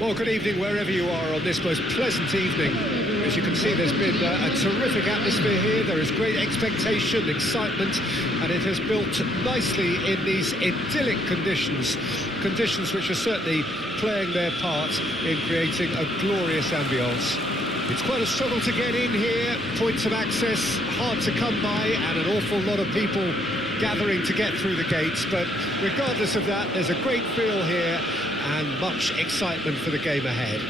Well, good evening wherever you are on this most pleasant evening. As you can see, there's been a terrific atmosphere here. There is great expectation, excitement, and it has built nicely in these idyllic conditions. Conditions which are certainly playing their part in creating a glorious ambience. It's quite a struggle to get in here, points of access hard to come by, and an awful lot of people gathering to get through the gates, but regardless of that, there's a great feel here and much excitement for the game ahead.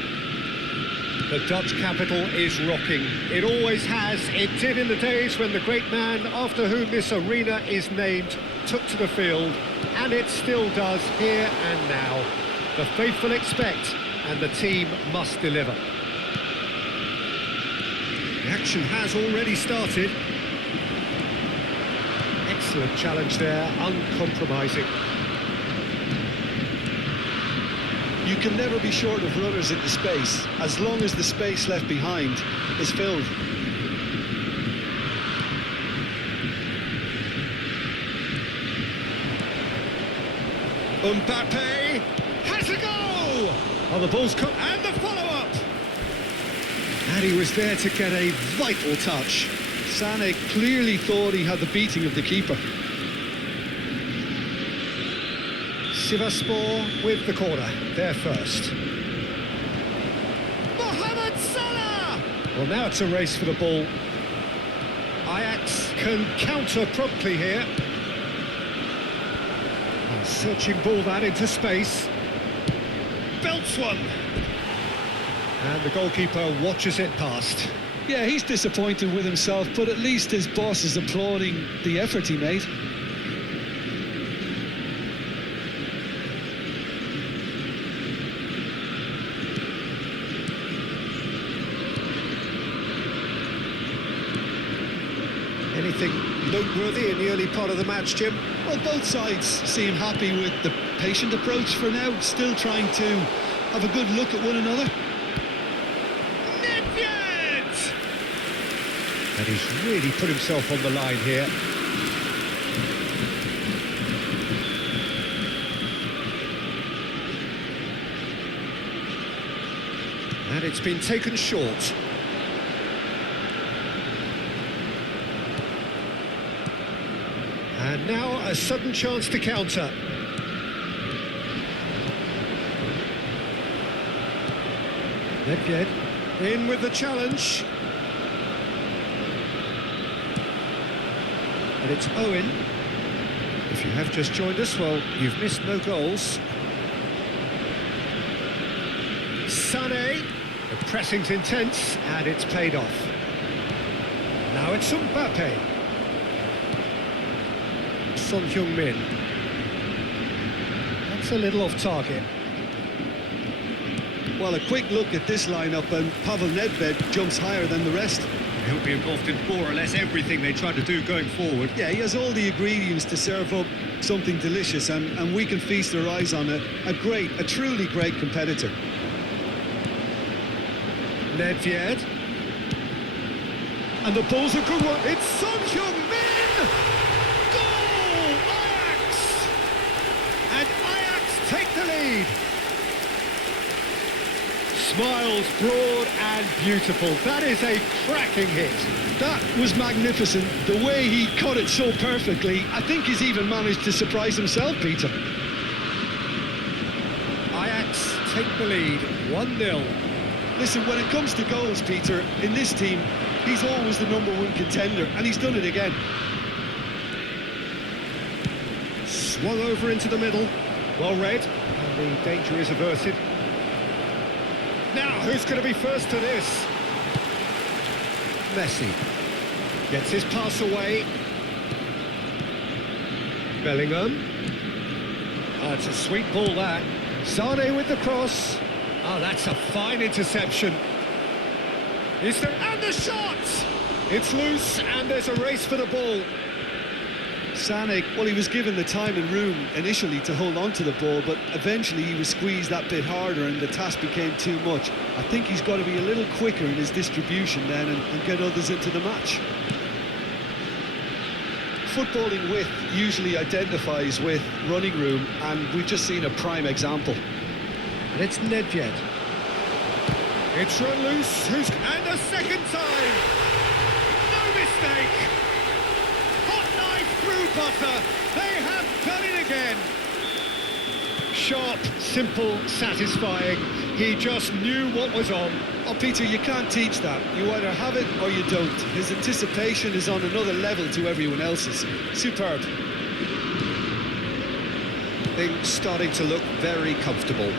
The Dutch capital is rocking. It always has. It did in the days when the great man after whom this arena is named took to the field, and it still does here and now. The faithful expect, and the team must deliver. The action has already started. Excellent challenge there, uncompromising. You can never be short of runners into space, as long as the space left behind is filled. Mbappe has a go! Oh, the ball's cut, and the follow-up! And he was there to get a vital touch. Sané clearly thought he had the beating of the keeper. Sivasspor with the corner, there first. Mohamed Salah! Well, now it's a race for the ball. Ajax can counter promptly here. A searching ball that into space. Belts one! And the goalkeeper watches it past. Yeah, he's disappointed with himself, but at least his boss is applauding the effort he made. Anything noteworthy in the early part of the match, Jim? Well, both sides seem happy with the patient approach for now, still trying to have a good look at one another. And he's really put himself on the line here. And it's been taken short. And now a sudden chance to counter. Nedved in with the challenge. And it's Owen. If you have just joined us, well, you've missed no goals. Sané, the pressing's intense, and it's paid off. Now it's Mbappe. Son Heung-min. That's a little off target. Well, a quick look at this lineup, and Pavel Nedved jumps higher than the rest. He'll be involved in more or less everything they try to do going forward. Yeah, he has all the ingredients to serve up something delicious, and we can feast our eyes on a truly great competitor. Nedved. And the ball's a good one. It's Son Heung-min! Goal! Ajax! And Ajax take the lead. Smiles broad and beautiful. That is a cracking hit. That was magnificent. The way he cut it so perfectly. I think he's even managed to surprise himself, Peter. Ajax take the lead, 1-0. Listen, when it comes to goals, Peter, in this team, he's always the #1 contender, and he's done it again. Swung over into the middle. Well read, and the danger is averted. Now, who's going to be first to this? Messi gets his pass away. Bellingham. Oh, it's a sweet ball, that. Sané with the cross. Oh, that's a fine interception. Is there... And the shot! It's loose, and there's a race for the ball. Sané, well, he was given the time and room initially to hold on to the ball, but eventually he was squeezed that bit harder and the task became too much. I think he's got to be a little quicker in his distribution then and get others into the match. Footballing width usually identifies with running room, and we've just seen a prime example. And it's Nedved. It's run loose, and a second time! No mistake! Hot knife through butter, they have done it again! Sharp, simple, satisfying, he just knew what was on. Oh, Peter, you can't teach that. You either have it or you don't. His anticipation is on another level to everyone else's. Superb. Things starting to look very comfortable.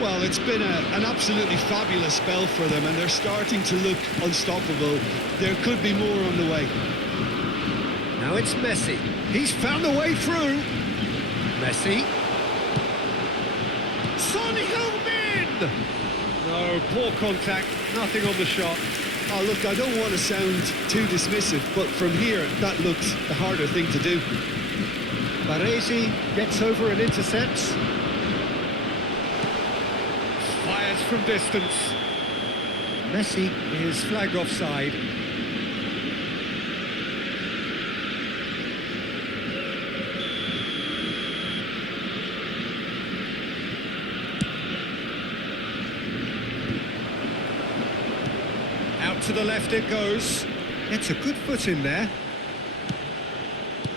Well, it's been an absolutely fabulous spell for them, and they're starting to look unstoppable. There could be more on the way. Now it's Messi. He's found a way through. Messi. Son Heung-min! No, poor contact, nothing on the shot. Oh, look, I don't want to sound too dismissive, but from here, that looks the harder thing to do. Baresi gets over and intercepts. Fires from distance. Messi is flagged offside. Out to the left it goes. It's a good foot in there.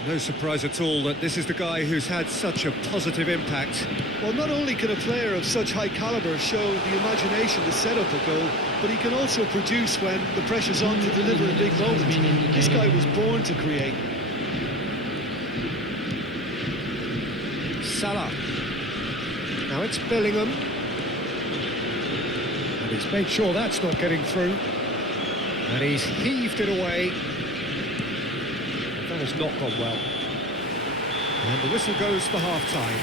No surprise at all that this is the guy who's had such a positive impact. Well, not only can a player of such high calibre show the imagination to set up a goal, but he can also produce when the pressure's on to deliver a big moment. This guy was born to create. Salah. Now it's Bellingham. And he's made sure that's not getting through. And he's heaved it away. That has not gone well. And the whistle goes for half-time.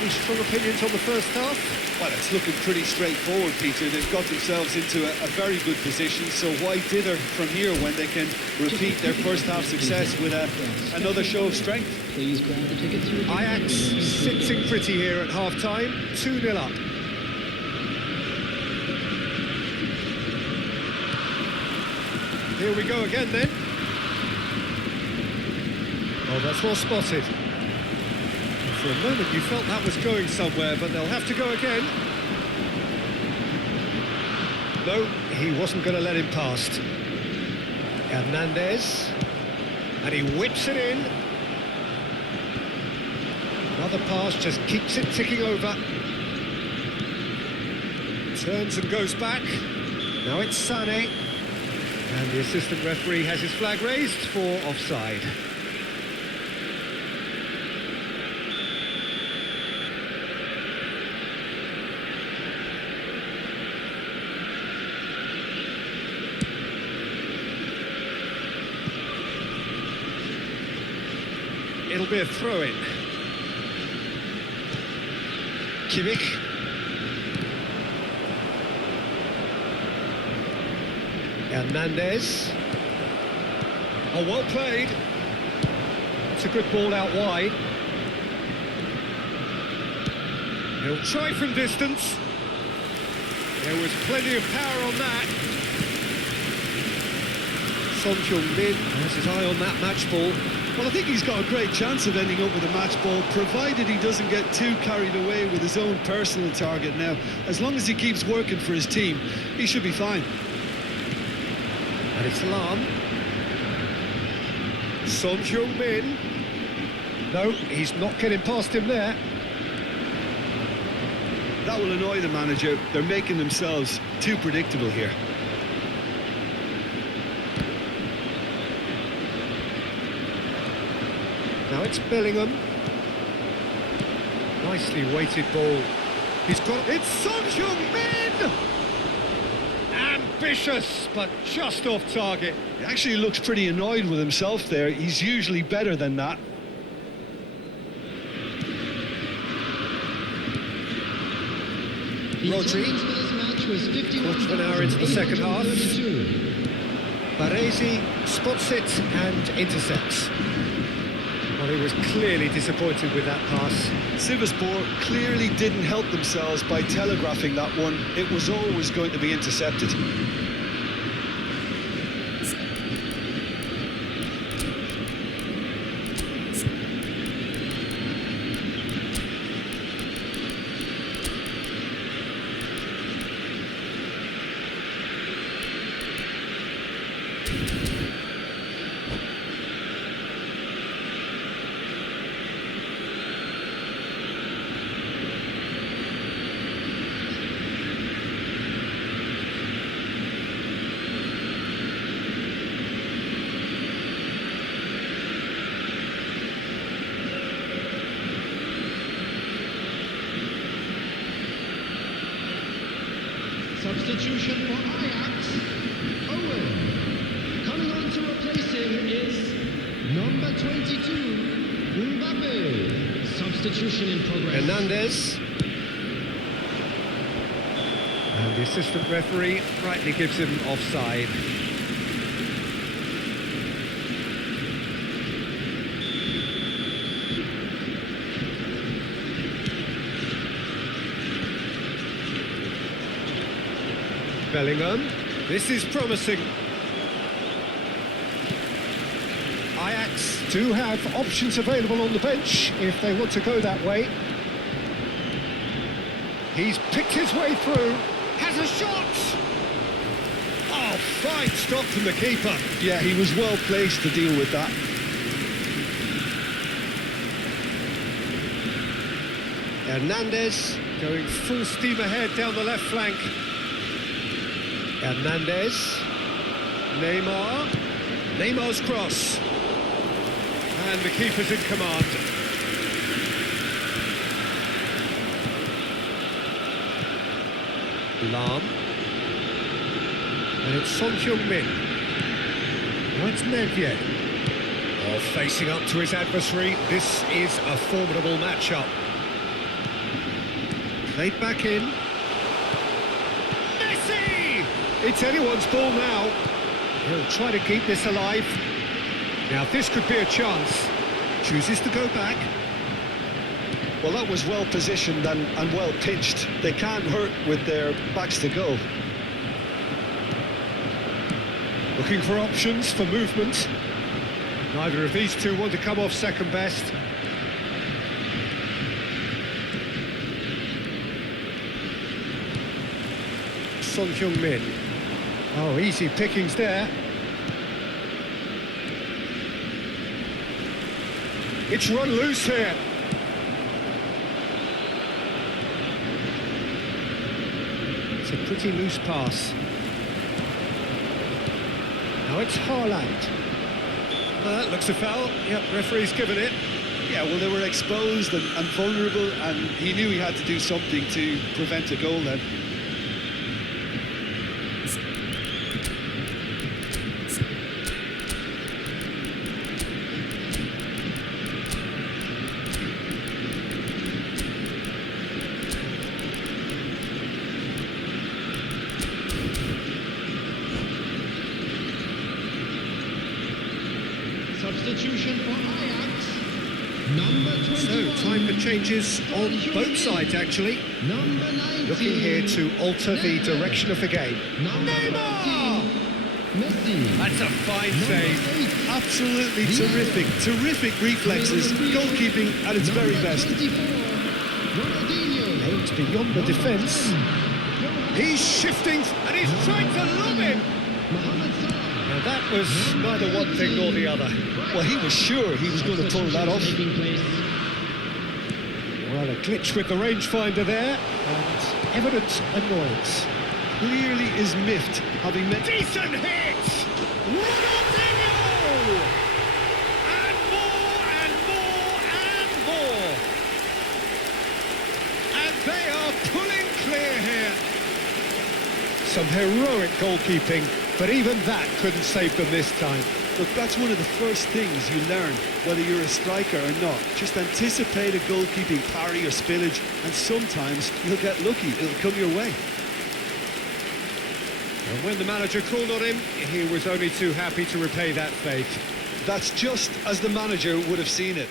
Any strong opinions on the first half? Well, it's looking pretty straightforward, Peter. They've got themselves into a very good position, so why dither from here when they can repeat their first half success with another show of strength? Please grab the ticket through. Ajax sitting pretty here at half-time, 2-0 up. Here we go again then. Oh, that's well spotted. For a moment you felt that was going somewhere, but they'll have to go again. No, he wasn't going to let him past. Hernandez. And he whips it in. Another pass just keeps it ticking over. Turns and goes back. Now it's Sané. And the assistant referee has his flag raised for offside. It'll be a throw-in. Kimmich. Hernandez. Oh, well played. It's a good ball out wide. He'll try from distance. There was plenty of power on that. Son Heung-min has his eye on that match ball. Well, I think he's got a great chance of ending up with a match ball, provided he doesn't get too carried away with his own personal target now. As long as he keeps working for his team, he should be fine. And it's Lam. Son Heung-min. No, he's not getting past him there. That will annoy the manager. They're making themselves too predictable here. Now it's Bellingham. Nicely weighted ball. He's got... It's Son Heung-min! Ambitious, but just off target. He actually looks pretty annoyed with himself there. He's usually better than that. Rodri. Quarter of an hour into the second half. Baresi spots it and intercepts. Well, he was clearly disappointed with that pass. Sivasspor clearly didn't help themselves by telegraphing that one. It was always going to be intercepted. Substitution for Ajax, Owen. Coming on to replace him is number 22, Mbappe. Substitution in progress. Hernandez. And the assistant referee rightly gives him offside. Bellingham. This is promising. Ajax do have options available on the bench if they want to go that way. He's picked his way through. Has a shot! Oh, fine stop from the keeper. Yeah, he was well placed to deal with that. Hernandez going full steam ahead down the left flank. Hernandez. Neymar. Neymar's cross. And the keeper's in command. Lam. And it's Son Heung-min. Now it's Neville. Oh, facing up to his adversary. This is a formidable matchup. Played back in. Messi! It's anyone's ball now. He'll try to keep this alive. Now this could be a chance. Chooses to go back. Well, that was well positioned and well pitched. They can't hurt with their backs to go. Looking for options for movement. Neither of these two want to come off second best. Son Heung-min. Oh, easy pickings there. It's run loose here. It's a pretty loose pass. Now it's Haaland. That looks a foul. Yep, referee's given it. Yeah, well, they were exposed and vulnerable, and he knew he had to do something to prevent a goal then. Substitution for Ajax, number 21. So, time for changes on both sides, actually. Number 19. Looking here to alter the direction of the game. Number Neymar! 14, Messi. That's a fine save. Absolutely terrific, terrific reflexes, goalkeeping at its very best. 24, Ronaldinho. Aimed beyond the defence. He's shifting and he's trying to lob it. Mohamed Salah. Now that was neither one thing nor the other. Well, he was sure he was going to pull that off. Taking place. Well, a glitch with the rangefinder there, and evident annoyance. Clearly is miffed, having met... Decent hit! Ronaldinho! And more, and more, and more! And they are pulling clear here. Some heroic goalkeeping, but even that couldn't save them this time. Look, that's one of the first things you learn, whether you're a striker or not. Just anticipate a goalkeeping parry or spillage, and sometimes you'll get lucky, it'll come your way. And when the manager called on him, he was only too happy to repay that fate. That's just as the manager would have seen it.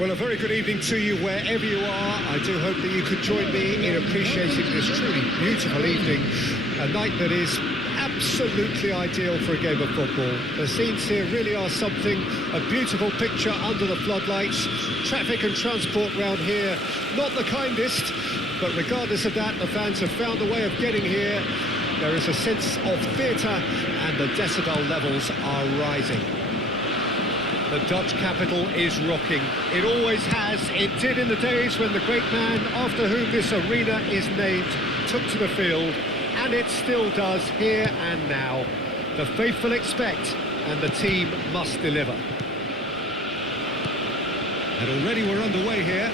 Well, a very good evening to you wherever you are. I do hope that you could join me in appreciating this truly beautiful evening, a night that is absolutely ideal for a game of football. The scenes here really are something, a beautiful picture under the floodlights. Traffic and transport round here, not the kindest, but regardless of that, the fans have found a way of getting here. There is a sense of theatre and the decibel levels are rising. The Dutch capital is rocking. It always has. It did in the days when the great man after whom this arena is named took to the field, and it still does here and now. The faithful expect, and the team must deliver. And already we're underway here.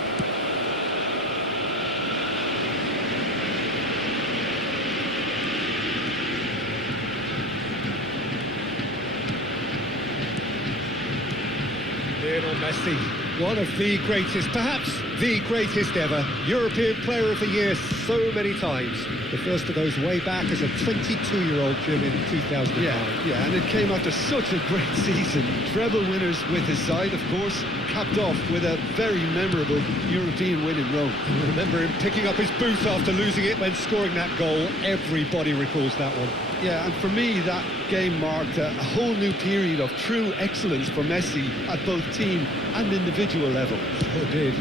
Lionel Messi, one of the greatest, perhaps the greatest ever, European Player of the Year so many times. The first of those way back as a 22-year-old, Jim, in 2009. Yeah, and it came after such a great season. Treble winners with his side, of course, capped off with a very memorable European win in Rome. I remember him picking up his boot after losing it when scoring that goal. Everybody recalls that one. Yeah, and for me, that game marked a whole new period of true excellence for Messi at both team and individual level. Sure did.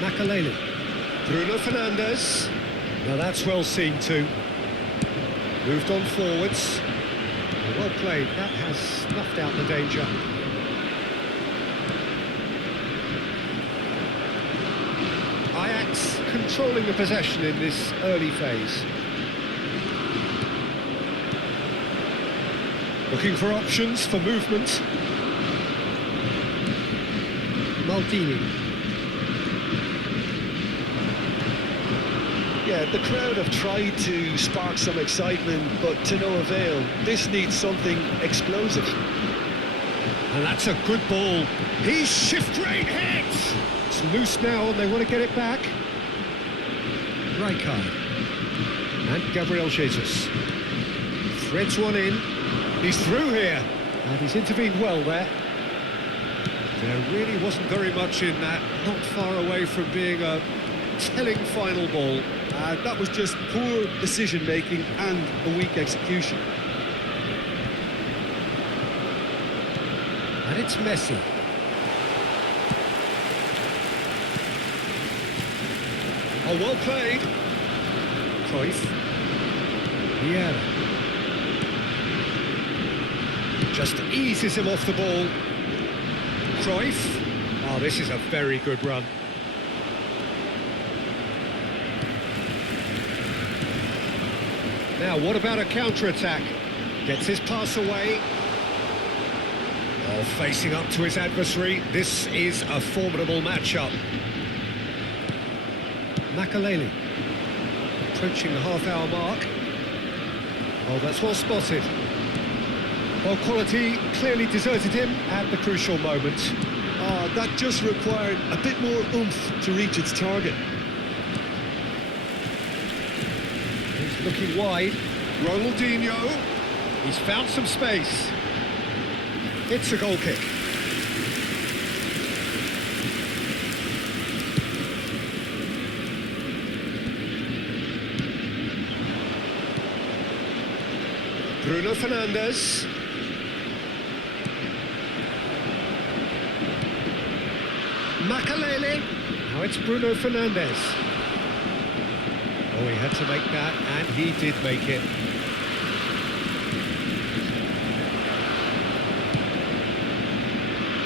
Makalele. Bruno Fernandes. Now that's well seen too. Moved on forwards. Well played. That has snuffed out the danger. Ajax controlling the possession in this early phase. Looking for options for movement. Maldini. Yeah, the crowd have tried to spark some excitement, but to no avail. This needs something explosive. And that's a good ball. He's shift right hits. It's loose now and they want to get it back. Rijkaard. And Gabriel Jesus. Threads one in. He's through here. And he's intervened well there. There really wasn't very much in that. Not far away from being a telling final ball. That was just poor decision-making and a weak execution. And it's Messi. Oh, well played. Cruyff. Vieira. Just eases him off the ball. Cruyff. Oh, this is a very good run. Now, what about a counter-attack? Gets his pass away. Oh, facing up to his adversary. This is a formidable matchup. Makalele. Approaching the half-hour mark. Oh, that's well spotted. Well, quality clearly deserted him at the crucial moment. Oh, that just required a bit more oomph to reach its target. He's looking wide. Ronaldinho. He's found some space. It's a goal kick. Bruno Fernandes. Makalele. Now it's Bruno Fernandes. Oh, he had to make that, and he did make it.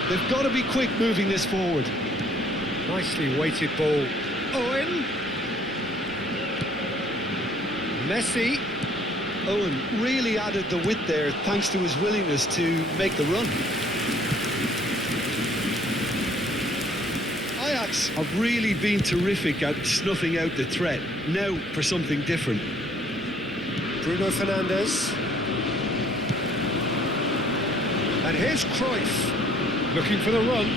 They've got to be quick moving this forward. Nicely weighted ball. Owen. Messi. Owen really added the width there thanks to his willingness to make the run. Ajax have really been terrific at snuffing out the threat. Now for something different. Bruno Fernandes. And here's Cruyff, looking for the run.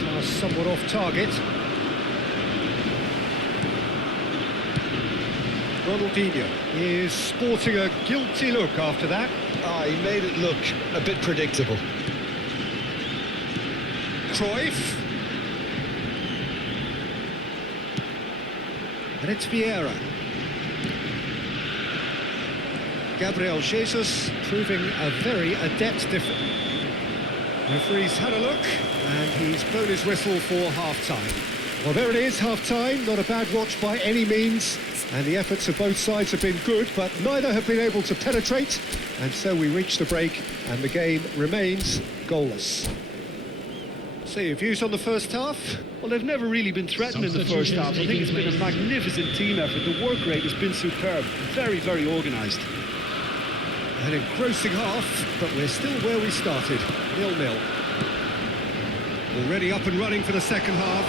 Pass somewhat off target. Ronaldinho is sporting a guilty look after that. He made it look a bit predictable. Cruyff. And it's Vieira. Gabriel Jesus proving a very adept defender. Referee's had a look, and he's blown his whistle for half-time. Well, there it is, half-time. Not a bad watch by any means. And the efforts of both sides have been good, but neither have been able to penetrate. And so we reach the break, and the game remains goalless. So your views on the first half? Well, they've never really been threatened in the first half. I think it's been a magnificent team effort. The work rate has been superb. Very, very organised. An engrossing half, but we're still where we started, 0-0. Already up and running for the second half.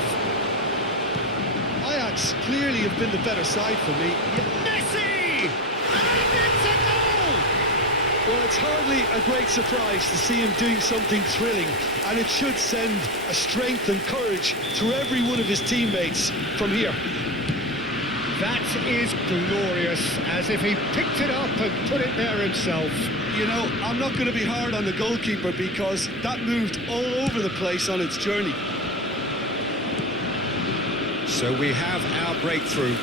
Ajax clearly have been the better side for me. Messi! And it's a goal! Well, it's hardly a great surprise to see him doing something thrilling, and it should send a strength and courage to every one of his teammates from here. That is glorious, as if he picked it up and put it there himself. You know, I'm not going to be hard on the goalkeeper because that moved all over the place on its journey. So we have our breakthrough.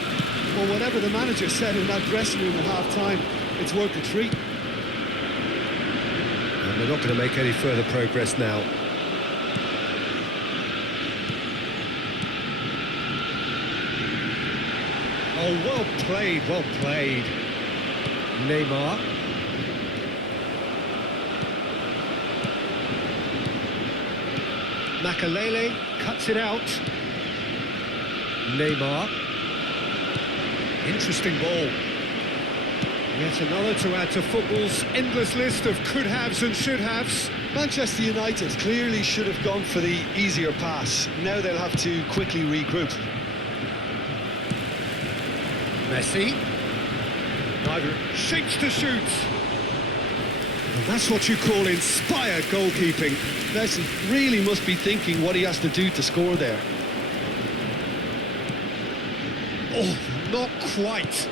Well, whatever the manager said in that dressing room at half-time, it's worked a treat. And they're not going to make any further progress now. Oh, well played, well played. Neymar. Makalele cuts it out. Neymar. Interesting ball. Yet another to add to football's endless list of could-haves and should-haves. Manchester United clearly should have gone for the easier pass. Now they'll have to quickly regroup. Messi. Neither shapes to shoot. And that's what you call inspired goalkeeping. Messi really must be thinking what he has to do to score there. Oh, not quite.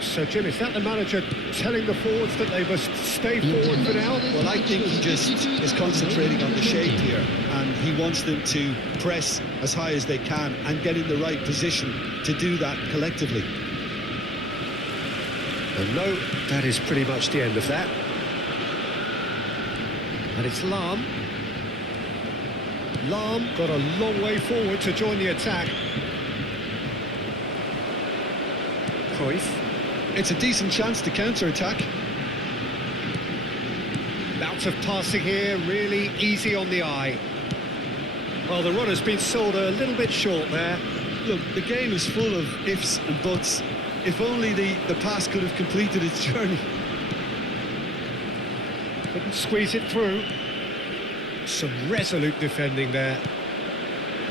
So, Jim, is that the manager telling the forwards that they must stay forward for now? Well, I think he just is concentrating on the shape here, and he wants them to press as high as they can and get in the right position to do that collectively. And no, that is pretty much the end of that. And it's Lahm. Lahm got a long way forward to join the attack. Cruyff. It's a decent chance to counter-attack. Bouts of passing here, really easy on the eye. Well, the run has been sold a little bit short there. Look, the game is full of ifs and buts. If only the pass could have completed its journey. Couldn't squeeze it through. Some resolute defending there.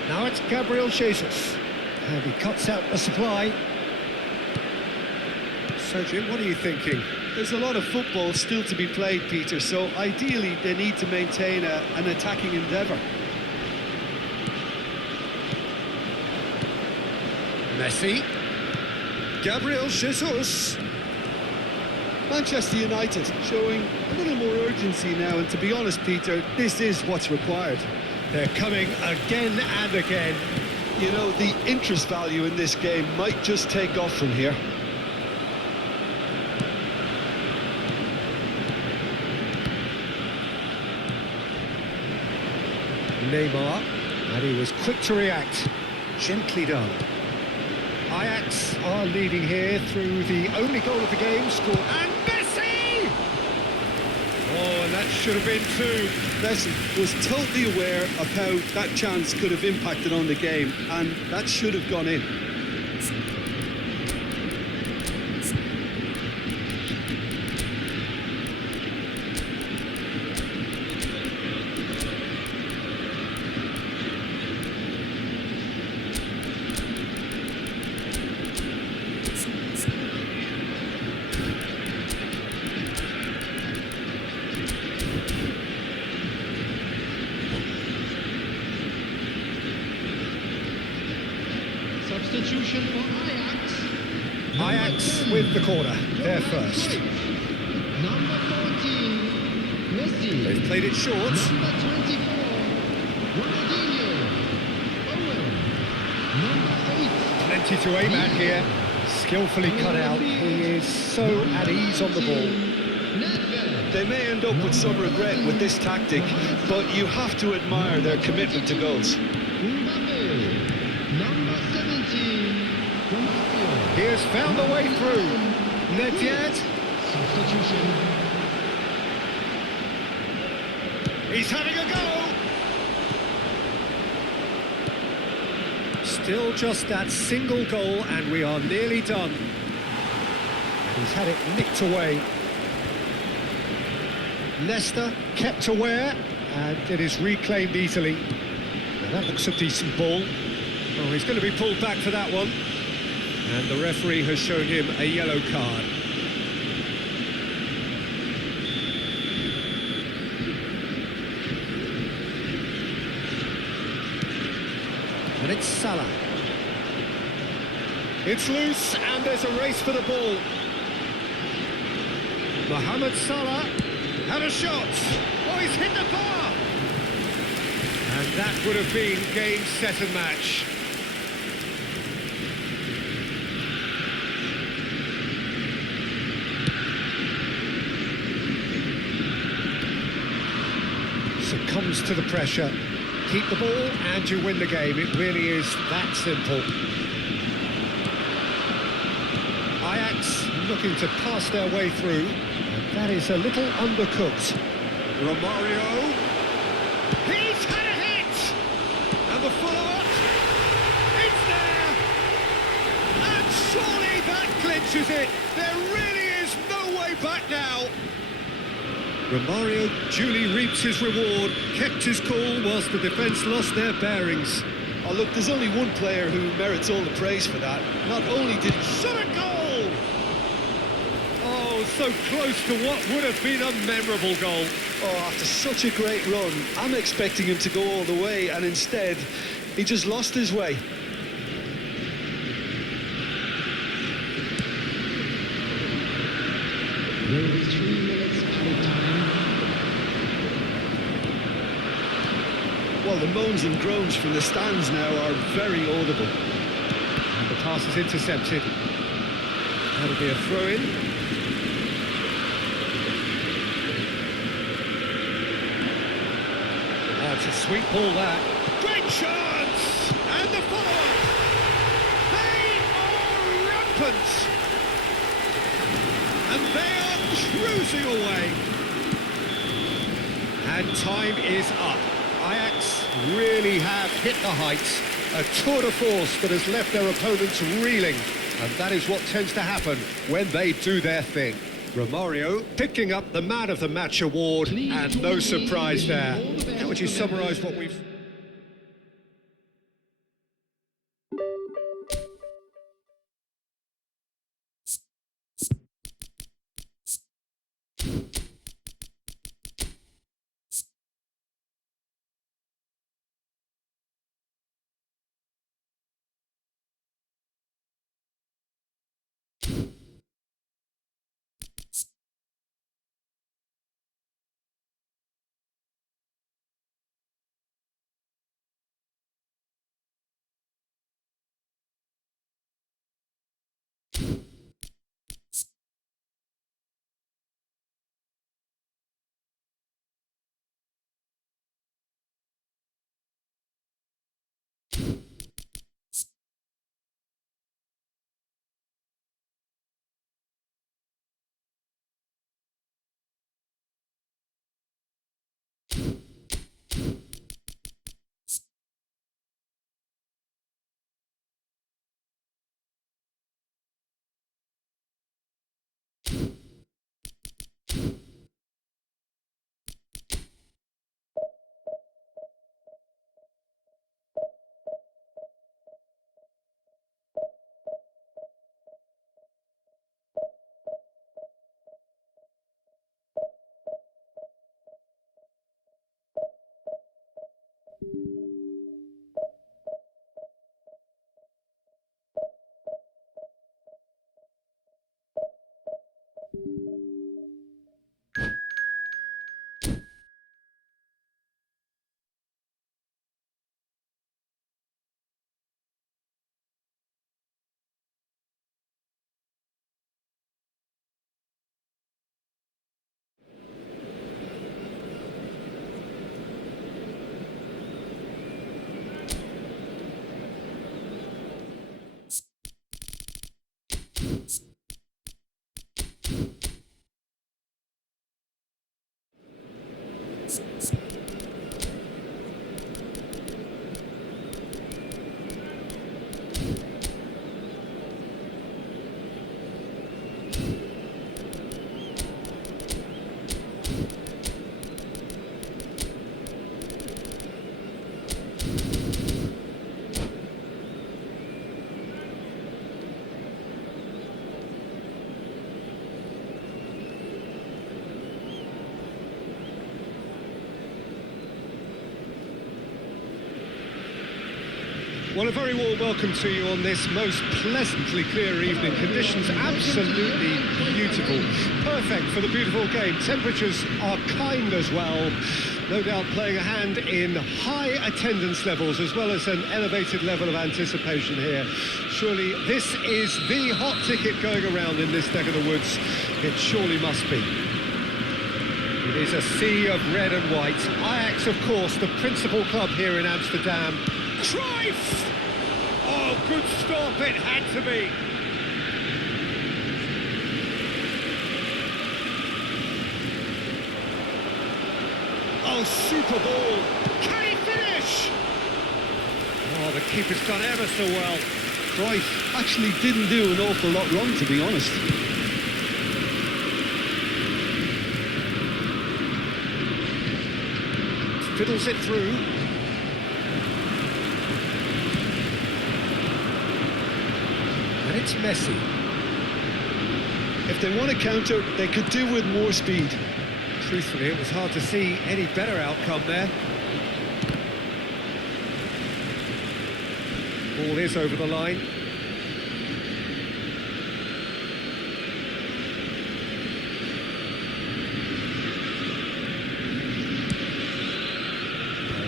Now it's Gabriel Jesus. And he cuts out the supply. So, Jim, what are you thinking? There's a lot of football still to be played, Peter, so ideally they need to maintain an attacking endeavour. Messi. Gabriel Jesus. Manchester United showing a little more urgency now, and to be honest, Peter, this is what's required. They're coming again and again. You know, the interest value in this game might just take off from here. Neymar, and he was quick to react. Gently done. Ajax are leading here through the only goal of the game scored. And Messi! Oh, and that should have been two. Messi was totally aware of how that chance could have impacted on the game, and that should have gone in. Substitution for Ajax. Ajax with the corner, they're first. Number 14, Messi. They've played it short. Number 24, Ronaldinho. Owen. Number 8. Plenty to aim at here. Skillfully cut out. He is so at ease on the ball. They may end up with some regret with this tactic, but you have to admire their commitment to goals. Mbappe. Number 17, Romario. He has found a way through. Nedved. Substitution. He's having a go. Still just that single goal, and we are nearly done. And he's had it nicked away. Leicester kept aware, and it is reclaimed easily. Now that looks a decent ball. Oh, he's going to be pulled back for that one. And the referee has shown him a yellow card. And it's Salah. It's loose, and there's a race for the ball. Mohamed Salah had a shot. Oh, he's hit the bar! And that would have been game, set and match. Succumbs to the pressure. Keep the ball and you win the game. It really is that simple. Ajax looking to pass their way through. And that is a little undercooked. Romario. He's had a hit! And the follow-up. It's there! And surely that clinches it. There really is no way back now. Romario duly reaps his reward, kept his cool whilst the defence lost their bearings. Oh, look, there's only one player who merits all the praise for that. Not only did he... Shot a goal! Oh, so close to what would have been a memorable goal. Oh, after such a great run, I'm expecting him to go all the way, and instead, he just lost his way. There will be 3 minutes added time. Well, the moans and groans from the stands now are very audible. And the pass is intercepted. That'll be a throw-in. That's a sweet ball, that. Great chance! And the follow-up! They are rampant! And they are cruising away. And time is up. Ajax really have hit the heights. A tour de force that has left their opponents reeling. And that is what tends to happen when they do their thing. Romario picking up the Man of the Match award, and no surprise there. How would you summarise what we've... Well, a very warm welcome to you on this most pleasantly clear evening. Conditions absolutely beautiful. Perfect for the beautiful game. Temperatures are kind as well. No doubt playing a hand in high attendance levels as well as an elevated level of anticipation here. Surely this is the hot ticket going around in this neck of the woods. It surely must be. It is a sea of red and white. Ajax, of course, the principal club here in Amsterdam. Cruyff! Oh, good stop, it had to be. Oh, super ball. Can he finish? Oh, the keeper's done ever so well. Cruyff actually didn't do an awful lot wrong, to be honest. Fiddles it through. And it's Messi. If they want to counter, they could do with more speed. Truthfully, it was hard to see any better outcome there. Ball is over the line.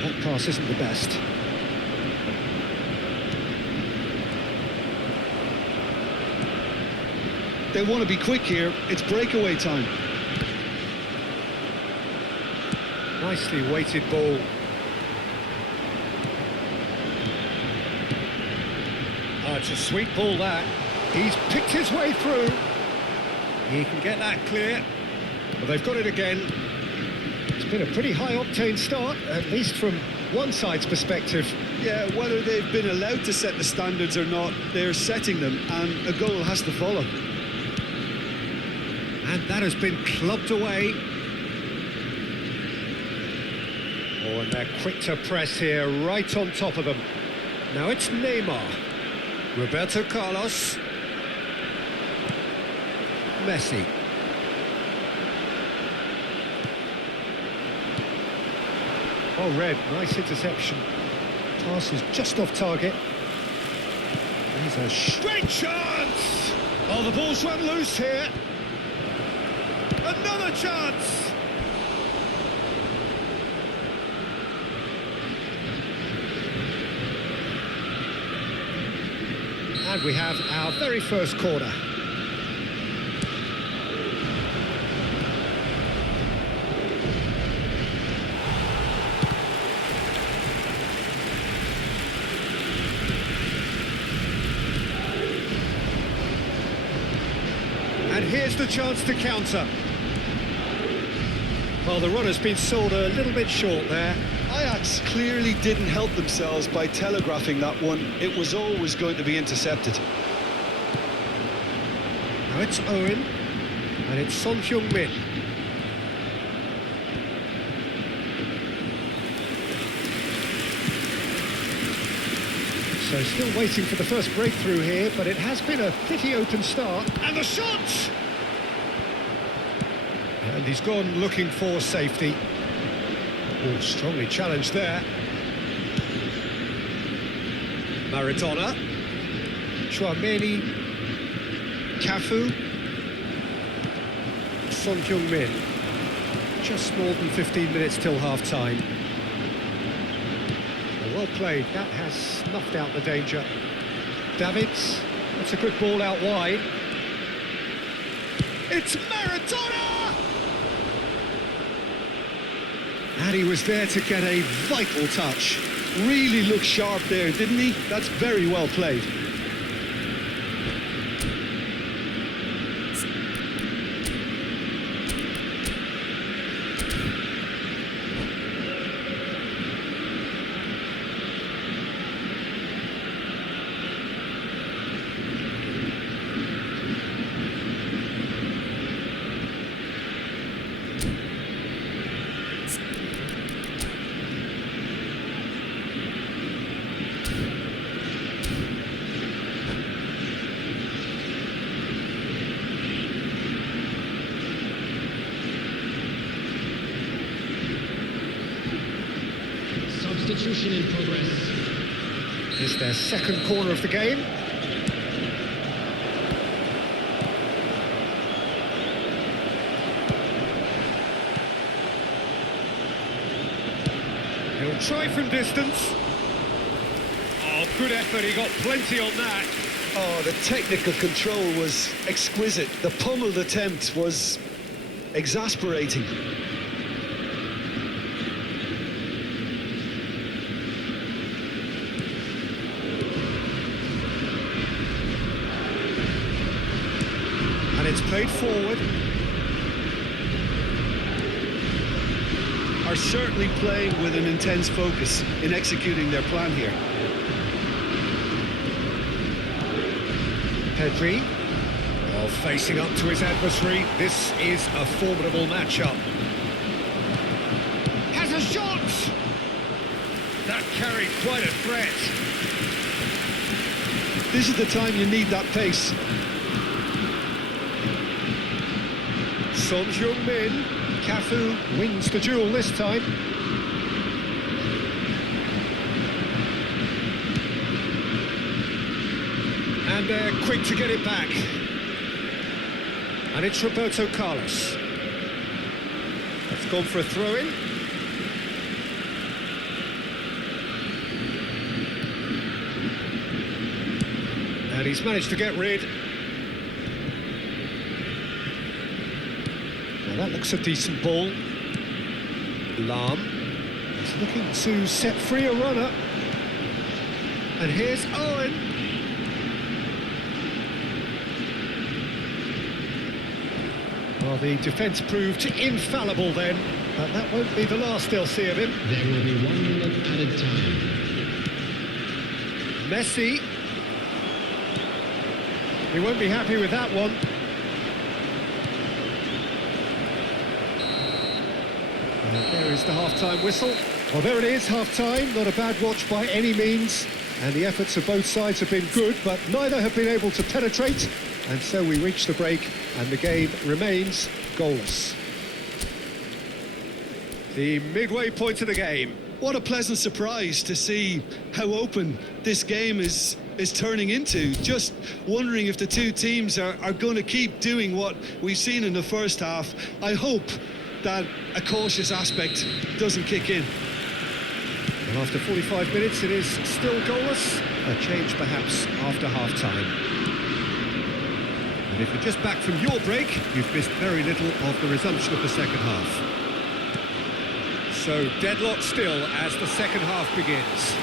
That pass isn't the best. They want to be quick here. It's breakaway time. Nicely weighted ball. Oh, it's a sweet ball, that. He's picked his way through. He can get that clear. But they've got it again. It's been a pretty high-octane start, at least from one side's perspective. Yeah, whether they've been allowed to set the standards or not, they're setting them, and a goal has to follow. And that has been clubbed away. Oh, and they're quick to press here, right on top of them. Now it's Neymar. Roberto Carlos. Messi. Oh, Red, nice interception. Pass is just off target. There's a great chance! Oh, the ball's run loose here. Another chance! And we have our very first corner. And here's the chance to counter. Well, the run has been sold a little bit short there. Ajax clearly didn't help themselves by telegraphing that one. It was always going to be intercepted. Now it's Owen, and it's Son Heung-min. So still waiting for the first breakthrough here, but it has been a pretty open start. And the shot! And he's gone looking for safety. Oh, strongly challenged there. Maradona. Chouameni. Cafu. Son Heung-min. Just more than 15 minutes till half-time. Well played, that has snuffed out the danger. Davids, that's a good ball out wide. It's Maradona! And he was there to get a vital touch. Really looked sharp there, didn't he? That's very well played. Substitution in progress. It's their second corner of the game. He'll try from distance. Oh, good effort, he got plenty on that. Oh, the technical control was exquisite. The pummeled attempt was exasperating. And it's played forward. Are certainly playing with an intense focus in executing their plan here. Pedri, well, facing up to his adversary. This is a formidable matchup. Has a shot! That carried quite a threat. This is the time you need that pace. Son Heung-min, Cafu wins the duel this time. And they're quick to get it back. And it's Roberto Carlos. That's gone for a throw-in. And he's managed to get rid. Now that looks a decent ball. Lam is looking to set free a runner. And here's Owen. Well, the defence proved infallible then, but that won't be the last they'll see of him. There will be 1 minute added time. Messi. He won't be happy with that one. And there is the half-time whistle. Well, there it is, half-time. Not a bad watch by any means. And the efforts of both sides have been good, but neither have been able to penetrate. And so we reach the break, and the game remains goalless. The midway point of the game. What a pleasant surprise to see how open this game is turning into. Just wondering if the two teams are going to keep doing what we've seen in the first half. I hope that a cautious aspect doesn't kick in. And after 45 minutes, it is still goalless. A change perhaps after half-time. And if you're just back from your break, you've missed very little of the resumption of the second half. So deadlock still as the second half begins.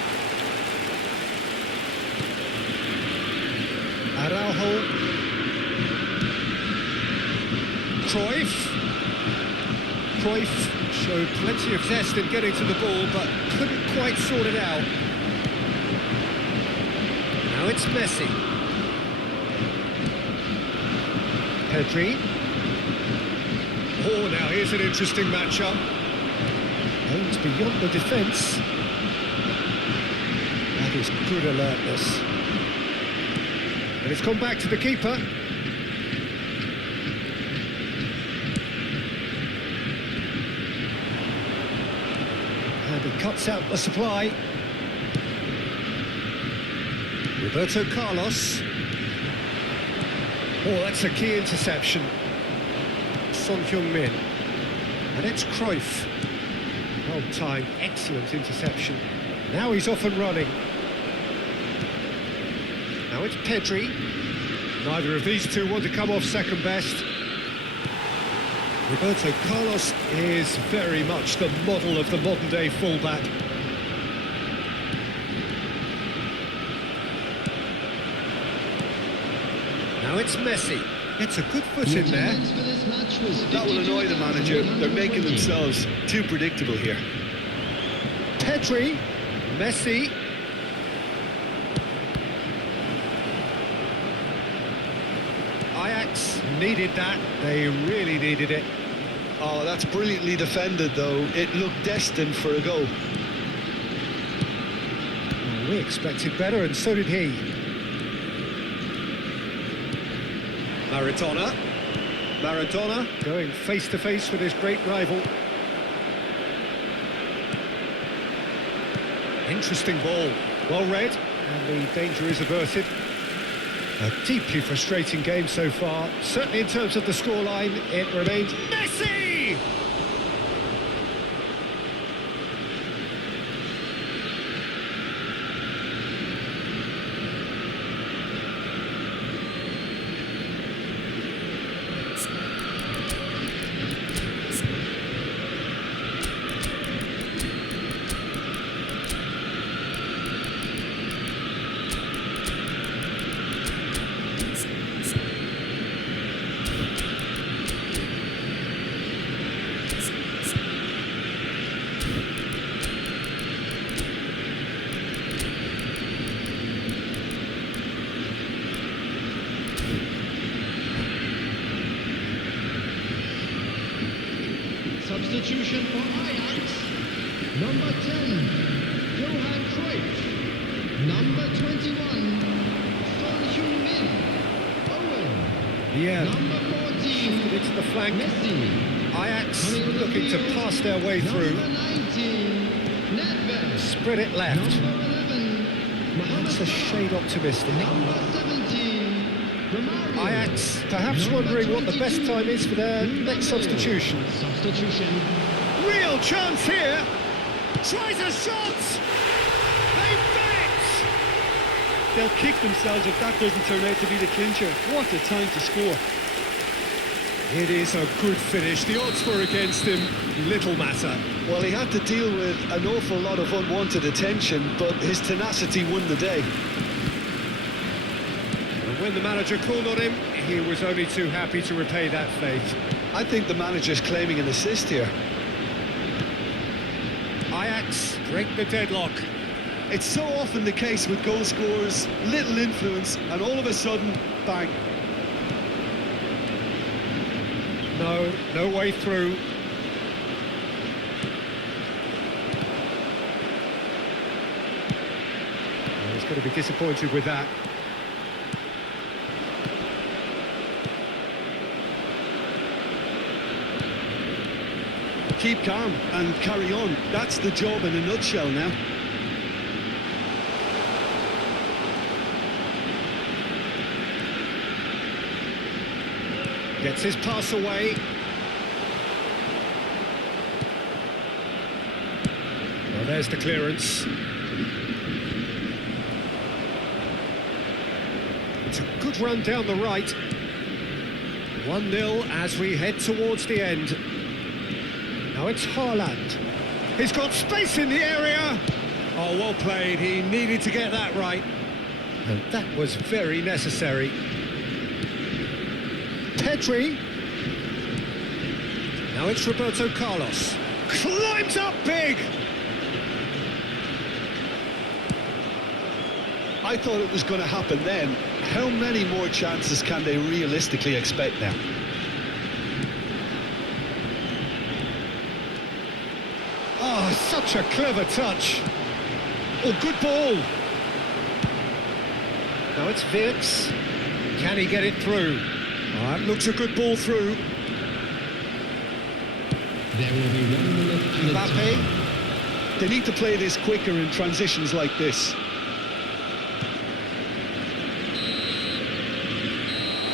Araujo. Cruyff showed plenty of zest in getting to the ball, but couldn't quite sort it out. Now it's Messi. Pedri. Oh, now here's an interesting matchup. Aims beyond the defence. That is good alertness. And it's come back to the keeper. And he cuts out the supply. Roberto Carlos. Oh, that's a key interception. Son Heung-min. And it's Cruyff. Well timed, excellent interception. Now he's off and running. Now it's Pedri. Neither of these two want to come off second best. Roberto Carlos is very much the model of the modern-day fullback. Now it's Messi. It's a good foot in there. That will annoy the manager. They're making themselves too predictable here. Pedri. Messi. Ajax needed that. They really needed it. Oh, that's brilliantly defended, though. It looked destined for a goal. Well, we expected better, and so did he. Maradona going face-to-face with his great rival. Interesting ball. Well read. And the danger is averted. A deeply frustrating game so far. Certainly in terms of the scoreline, it remains Messi! Substitution for Ajax. Number 10, Johan Cruyff. Number 21, Son Heung-min. Owen. Yeah. Number 14, It's the flank. Messi. Ajax Coming on the looking to field, pass their way through. Number 19, Nedved. Spread it left. Number 11, Mohamed That's a shade Salah. optimistic. Number 17, Romario. Ajax perhaps Number wondering what the best 22, time is for their next substitution. Substitution. Real chance here. Tries a shot. They fit. They'll kick themselves if that doesn't turn out to be the clincher. What a time to score. It is a good finish. The odds were against him. Little matter. Well, he had to deal with an awful lot of unwanted attention, but his tenacity won the day. And when the manager called on him, he was only too happy to repay that faith. I think the manager's claiming an assist here. Ajax break the deadlock. It's so often the case with goal scorers, little influence, and all of a sudden, bang. No way through. Well, he's going to be disappointed with that. Keep calm and carry on. That's the job in a nutshell now. Gets his pass away. Well, there's the clearance. It's a good run down the right. 1-0 as we head towards the end. Now it's Haaland. He's got space in the area. Oh, well played. He needed to get that right. And that was very necessary. Pedri. Now it's Roberto Carlos. Climbs up big. I thought it was going to happen then. How many more chances can they realistically expect now? Oh, such a clever touch. Oh, good ball. Now it's Wirtz. Can he get it through? Oh, that looks a good ball through. There will be 1 minute added time. Mbappe. They need to play this quicker in transitions like this.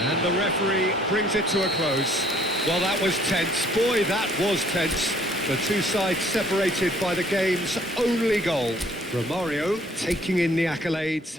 And the referee brings it to a close. Well, that was tense. Boy, that was tense. The two sides separated by the game's only goal. Romario taking in the accolades.